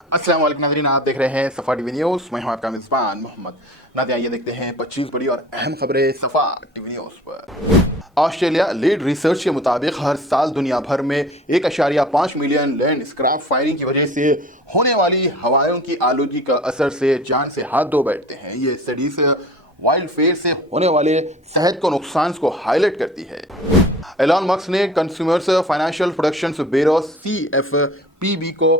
अस्सलाम वालेकुम नाज़रीन, आप देख रहे हैं सफ़ा टीवी न्यूज़। मैं हूं आपका मेज़बान मोहम्मद। नाज़रीन, आइए देखते हैं 25 बड़ी और अहम खबरें सफ़ा टीवी न्यूज़ पर। ऑस्ट्रेलिया लीड रिसर्च के मुताबिक हर साल दुनिया भर में 1.5 मिलियन लैंड स्क्रैप फायरिंग की वजह से होने वाली हवाओं की आलूगी का असर से जान से हाथ धो बैठते हैं। ये स्टडीज वाइल्ड फेयर से होने वाले सेहत को नुकसान को हाईलाइट करती है। एलॉन मस्क ने consumers financial production bureau CFPB को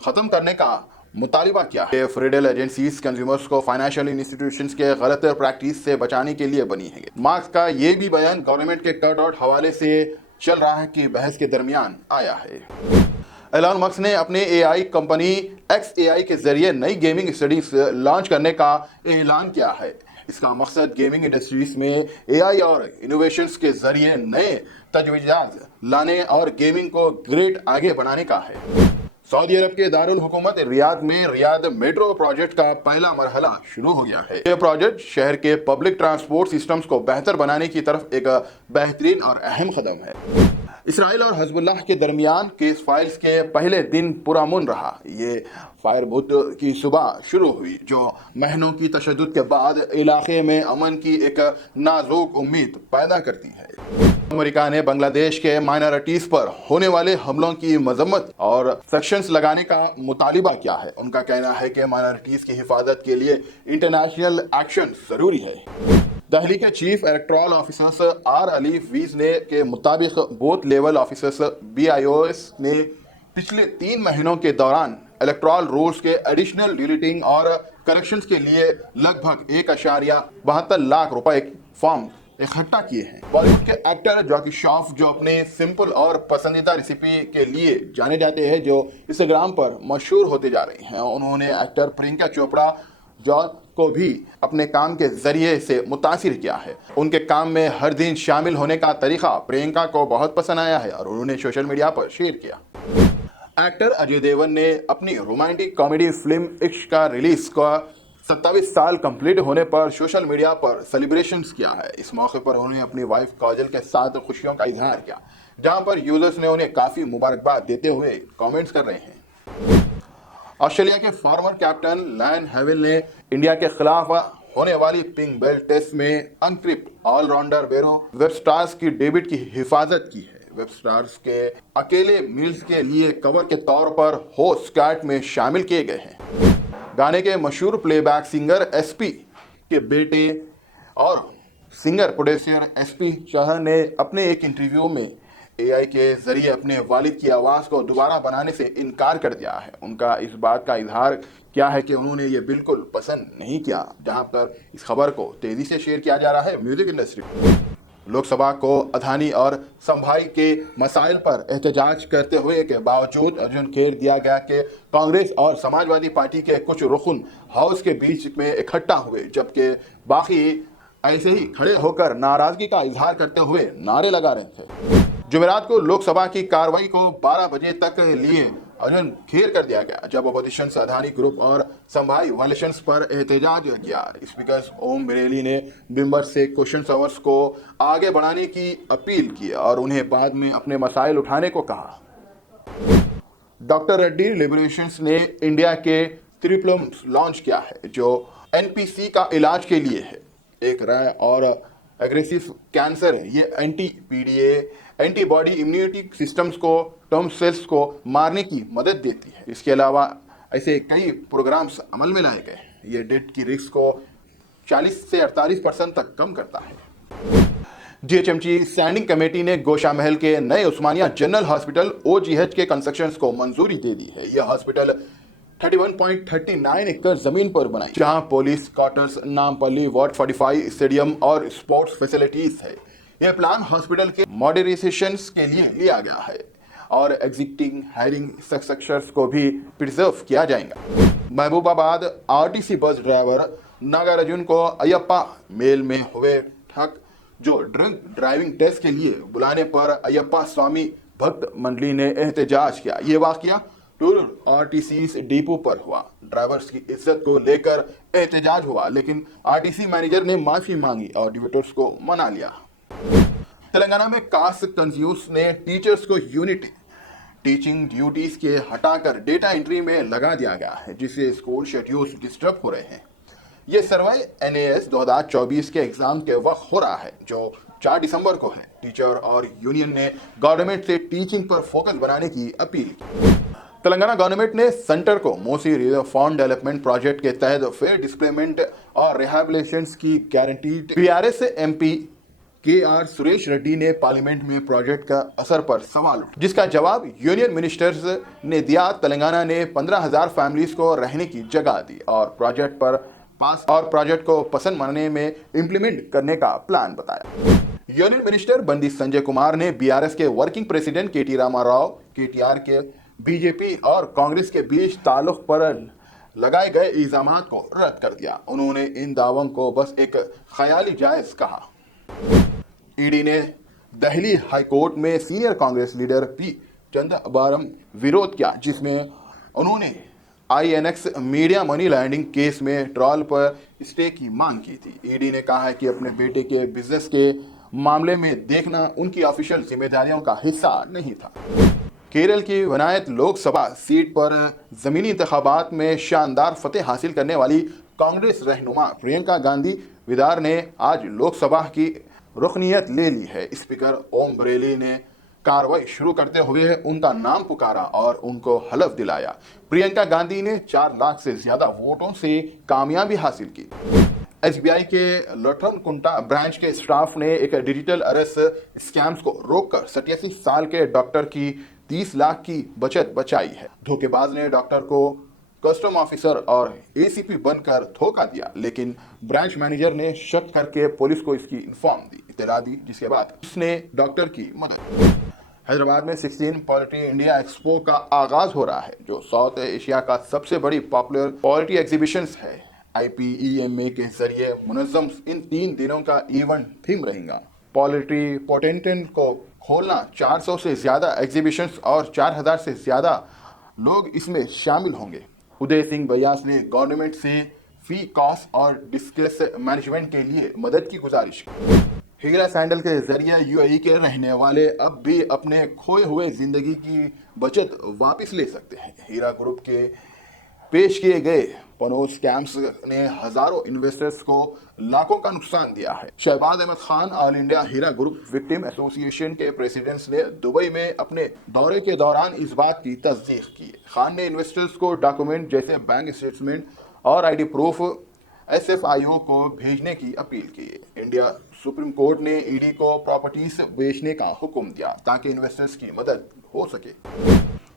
खत्म करने का मुतालिबा किया है। फेडरल एजेंसीज कंज्यूमर्स को फाइनेंशियल इंस्टीट्यूशंस के गलत प्रैक्टिस से बचाने के लिए बनी है। मार्क्स का ये भी बयान गवर्नमेंट के कट आउट हवाले से चल रहा है कि बहस के दरमियान आया है। एलॉन मस्क ने अपने AI कंपनी XAI के जरिए नई गेमिंग स्टडीज लॉन्च करने का ऐलान किया है। इसका मकसद गेमिंग इंडस्ट्रीज में AI और इनोवेशंस के जरिए नए तजवीज़ात लाने और गेमिंग को ग्रेट आगे बढ़ाने का है। सऊदी अरब के दारुल हुकूमत रियाद में रियाद मेट्रो प्रोजेक्ट का पहला मरहला शुरू हो गया है। यह प्रोजेक्ट शहर के पब्लिक ट्रांसपोर्ट सिस्टम्स को बेहतर बनाने की तरफ एक बेहतरीन और अहम कदम है। इसराइल और हजबुल्लाह के दरमियान केस फाइल्स के पहले दिन पुरअमन रहा। ये फायर बुध की सुबह शुरू हुई, जो महीनों की तशद्दुद के बाद इलाके में अमन की एक नाजुक उम्मीद पैदा करती है। अमेरिका ने बांग्लादेश के माइनॉरिटीज पर होने वाले हमलों की मजम्मत और सेक्शंस लगाने का मुतालिबा किया है। उनका कहना है कि माइनॉरिटीज की हिफाजत के लिए इंटरनेशनल एक्शन जरूरी है। दिल्ली के chief electoral officers R Ali वीज ने के मुताबिक बूथ लेवल ऑफिसर्स BIOS ने पिछले 3 महीनों के दौरान इलेक्टोरल रूल्स के एडिशनल डिलीटिंग और करेक्शंस के लिए लगभग 1.72 लाख रुपए फॉर्म इकट्ठा किए हैं। बॉलीवुड के एक्टर जॉकी श्रॉफ, जो अपने सिंपल और पसंदीदा रेसिपी के लिए जाने जाते हैं, जो इंस्टाग्राम पर मशहूर होते जा रहे हैं, उन्होंने एक्टर प्रियंका चोपड़ा जॉर्ज को भी अपने काम के जरिए से मुतासिर किया है। उनके काम में हर दिन शामिल होने का तरीका प्रियंका को बहुत पसंद आया है और उन्होंने सोशल मीडिया पर शेयर किया। एक्टर अजय देवगन ने अपनी रोमांटिक कॉमेडी फिल्म इश्क का रिलीज का 27 साल कंप्लीट होने पर सोशल मीडिया पर सेलिब्रेशंस किया है। इस मौके पर उन्होंने अपनी वाइफ काजल के साथ खुशियों का इजहार किया, जहां पर यूजर्स ने उन्हें काफी मुबारकबाद देते हुए कमेंट्स कर रहे हैं। ऑस्ट्रेलिया के फॉर्मर कैप्टन लायन हेविल ने इंडिया के खिलाफ होने वाली पिंक बेल्ट टेस्ट में अनक्रिप्ट ऑलराउंडर बेरो वेबस्टार्स की डेबिट की हिफाजत की है। वेबस्टार्स के अकेले मील्स के लिए कवर के तौर पर होस्ट स्क्वाड में शामिल किए गए हैं। गाने के मशहूर प्लेबैक सिंगर SP के बेटे और सिंगर प्रोड्यूसर SP चहल ने अपने एक इंटरव्यू में AI के जरिए अपने वालिद की आवाज़ को दोबारा बनाने से इनकार कर दिया है। उनका इस बात का इजहार किया है कि उन्होंने ये बिल्कुल पसंद नहीं किया। जहां पर इस खबर को तेजी से शेयर किया जा रहा है म्यूजिक इंडस्ट्री में। लोकसभा को अदानी और संभाई के मसाइल पर एहतजाज करते हुए के बावजूद अर्जुन खेर दिया गया कि कांग्रेस और समाजवादी पार्टी के कुछ रुकन हाउस के बीच में इकट्ठा हुए, जबकि बाकी ऐसे ही खड़े होकर नाराजगी का इजहार करते हुए नारे लगा रहे थे। जुमेरात को लोकसभा की कार्रवाई को 12 बजे तक लिए अर्जुन खेर कर दिया गया, जब अपोजिशन अदानी ग्रुप और संभाई वायलेशंस पर एहतजाज किया। स्पीकर ओम बिरेली ने मेंबर से क्वेश्चन आवर्स को आगे बढ़ाने की अपील की और उन्हें बाद में अपने मसाइल उठाने को कहा। डॉक्टर रेड्डी लिबरेशंस ने इंडिया के त्रिप्लम लॉन्च किया है, जो NPC का इलाज के लिए है। एक राय और एग्रेसिव कैंसर है। ये एंटी-PDA एंटीबॉडी इम्यूनिटी सिस्टम्स को टर्म सेल्स को मारने की मदद देती है। इसके अलावा ऐसे कई प्रोग्राम्स अमल में लाए गए। ये डेथ की रिस्क को 40 से 48% तक कम करता है। GHMC स्टैंडिंग कमेटी ने गोशा महल के नए उस्मानिया जनरल हॉस्पिटल OGH के कंस्ट्रक्शन को मंजूरी दे दी है। यह हॉस्पिटल 31.39 एकड़ जमीन पर बनाई, जहां police quarters, Nampally, ward 45 stadium और स्पोर्ट्स फैसिलिटीज है। यह प्लान हॉस्पिटल के मॉडर्नाइजेशन के लिए लिया गया है और एग्जिस्टिंग हायरिंग स्ट्रक्चर्स को भी प्रिजर्व किया जाएगा। Mahabubabad RTC bus driver Nagarjuna को अयप्पा मेल में हुए ठग, जो ड्रंक ड्राइविंग टेस्ट के लिए बुलाने पर अयप्पा स्वामी भक्त मंडली ने एहतजाज किया। ये वाकया टूर RTC डिपो पर हुआ। ड्राइवर्स की इज्जत को लेकर एहतजाज हुआ, लेकिन RTC मैनेजर ने माफी मांगी और डिबेटर्स को मना लिया। तेलंगाना में कास्ट कंज्यूस ने टीचर्स को यूनिटी टीचिंग ड्यूटीज के हटाकर डेटा एंट्री में लगा दिया गया है, जिससे स्कूल शेड्यूल्स डिस्टर्ब हो रहे हैं। ये सर्वे NAS 2024 के एग्जाम के वक्त हो रहा है, जो 4 दिसंबर को है। टीचर और यूनियन ने गवर्नमेंट से टीचिंग पर फोकस बनाने की अपील की। तेलंगाना गवर्नमेंट ने सेंटर को मोसी रिवर फॉन्ड डेवलपमेंट प्रोजेक्ट के तहत फेयर डिस्प्लेसमेंट और रिहैबिलिटेशन की guaranteed. PRS MP KR Suresh Reddy ने पार्लियामेंट में प्रोजेक्ट का असर पर सवाल उठाया, जिसका जवाब यूनियन मिनिस्टर्स ने दिया। तेलंगाना ने 15,000 फैमिलीज को रहने की जगह दी और प्रोजेक्ट को पसंद मानने में इम्प्लीमेंट करने का प्लान बताया। यूनियन मिनिस्टर बंदी संजय कुमार ने BRS के working president KT Rama Rao KTR के BJP और कांग्रेस के बीच ताल्लुक पर लगाए गए इल्जामात को रद्द कर दिया। उन्होंने इन दावों को बस एक ख्याली जायज कहा। ED ने दिल्ली हाई कोर्ट में senior Congress leader P Chidambaram विरोध किया, जिसमें उन्होंने INX media money laundering case में ट्रायल पर स्टे की मांग की थी। ED ने कहा है कि अपने बेटे के बिजनेस के मामले में देखना उनकी ऑफिशियल जिम्मेदारियों का हिस्सा नहीं था। केरल की वनायत लोकसभा सीट पर जमीनी इंतखाबात में शानदार फतेह हासिल करने वाली कांग्रेस रहनुमा प्रियंका गांधी विदार ने आज लोकसभा की रुकनीत ले ली है। स्पीकर ओम बिरला ने कार्रवाई शुरू करते हुए उनका नाम पुकारा और उनको हलफ दिलाया। प्रियंका गांधी ने 4 लाख से ज्यादा वोटों से कामयाबी हासिल की। SBI के लटरमकुंटा ब्रांच के स्टाफ ने एक डिजिटल अरेस्ट स्कैम्स को रोककर 87 साल के डॉक्टर की 30 लाख की बचत बचाई है। धोखेबाज ने डॉक्टर को कस्टम ऑफिसर और ACP बनकर धोखा दिया, लेकिन ब्रांच मैनेजर ने शक करके पुलिस को इसकी इत्तला दी, जिसके बाद उसने डॉक्टर की मदद। हैदराबाद में 16 पॉलिटी इंडिया एक्सपो का आगाज हो रहा है, जो साउथ एशिया का सबसे बड़ी पॉपुलर पॉलिटी एग्जीबिशन है। IPEMA के जरिए मुनज़्ज़म इन 3 दिनों का इवेंट थीम रहेगा। पॉलिटी पोटेंटेंट को खोलना 400 से ज्यादा एग्जीबिशंस और 4,000 से ज्यादा लोग इसमें शामिल होंगे। उदय सिंह बयास ने गवर्नमेंट से फी कॉस्ट और डिस्ट्रेस मैनेजमेंट के लिए मदद की गुजारिश की। हीरा सैंडल के जरिए UAE के रहने वाले अब भी अपने खोए हुए जिंदगी की बचत वापस ले सकते हैं। हीरा ग्रुप के पेश किए गए पनोज स्कैम्स ने हजारों इन्वेस्टर्स को लाखों का नुकसान दिया है। शहबाज अहमद खान ऑल इंडिया हीरा ग्रुप विक्टिम एसोसिएशन के प्रेसिडेंट ने दुबई में अपने दौरे के दौरान इस बात की तस्दीक की। खान ने इन्वेस्टर्स को डॉक्यूमेंट जैसे बैंक स्टेटमेंट और ID प्रूफ SFIO को भेजने की अपील की। इंडिया सुप्रीम कोर्ट ने ED को प्रॉपर्टीज बेचने का हुक्म दिया ताकि इन्वेस्टर्स की मदद हो सके।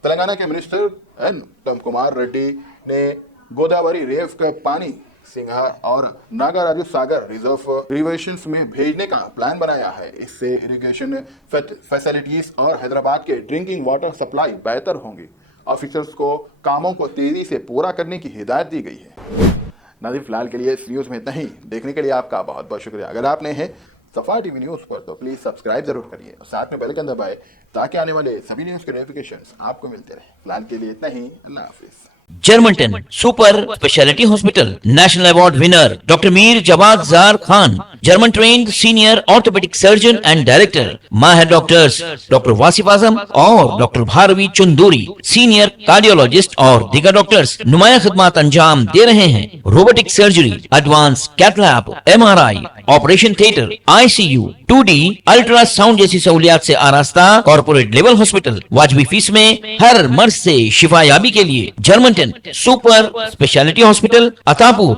तेलंगाना के मिनिस्टर N उत्तम कुमार रेड्डी ने गोदावरी रेव का पानी सिंघार और नागाराजू सागर रिजर्वेशंस में भेजने का प्लान बनाया है। इससे इरिगेशन फैसिलिटीज और हैदराबाद के ड्रिंकिंग वाटर सप्लाई बेहतर होंगी। ऑफिसर्स को कामों को तेजी से पूरा करने की हिदायत दी गई है। नाज़रीन, फिलहाल के लिए इस न्यूज़ में इतना ही। देखने के लिए आपका बहुत बहुत शुक्रिया। अगर आपने है सफा टीवी न्यूज़ पर तो प्लीज़ सब्सक्राइब जरूर करिए और साथ में बेल आइकन दबाएं ताकि आने वाले सभी न्यूज़ के नोटिफिकेशंस आपको मिलते रहे। फिलहाल के लिए इतना ही। अल्लाह हाफिज़। Germanten super speciality hospital national award winner doctor Mir Jawad Zar Khan, German trained senior orthopaedic surgeon and director, माहिर डॉक्टर्स डॉक्टर वासिफ आजम और doctor Bharvi Chanduri, senior cardiologist और दीगर डॉक्टर्स नुमाया खिदमत अंजाम दे रहे हैं। Robotic surgery, advance cath lab, MRI, operation theatre, ICU, 2D ultrasound जैसी सहूलियात से आरास्ता कॉर्पोरेट लेवल हॉस्पिटल। वाजबी फीस में हर मर्ज से शिफायाबी के लिए German super speciality hospital, Attapur.